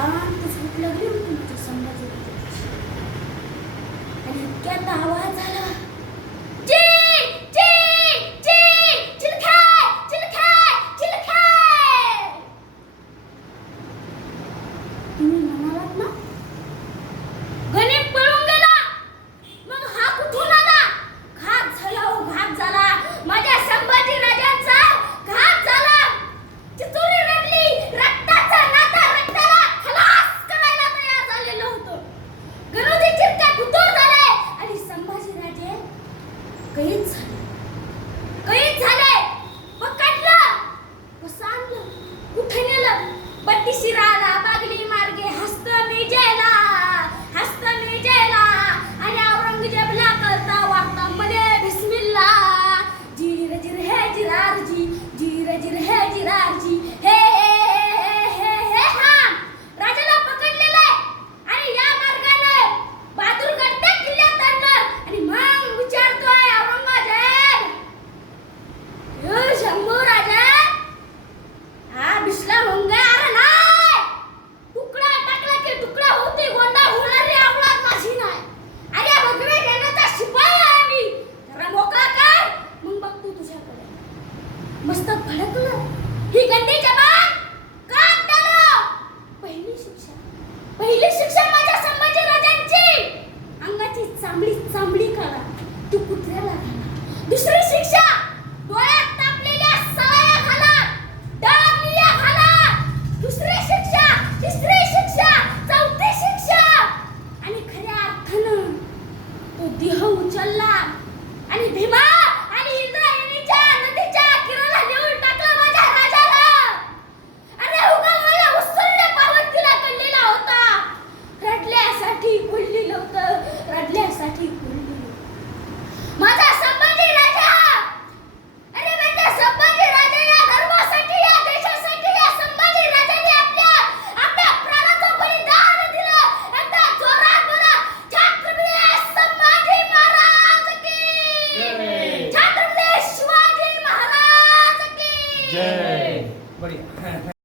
शांत झोप लागली होती माझ्या संभाजी आणि इतक्यात आवाज आला तुम्ही म्हणालात ना कैद झाले. कैद झाले पकडलं कसं आणलं कुठे नेलं? बत्तीशी राज सल्ला आणि भीमा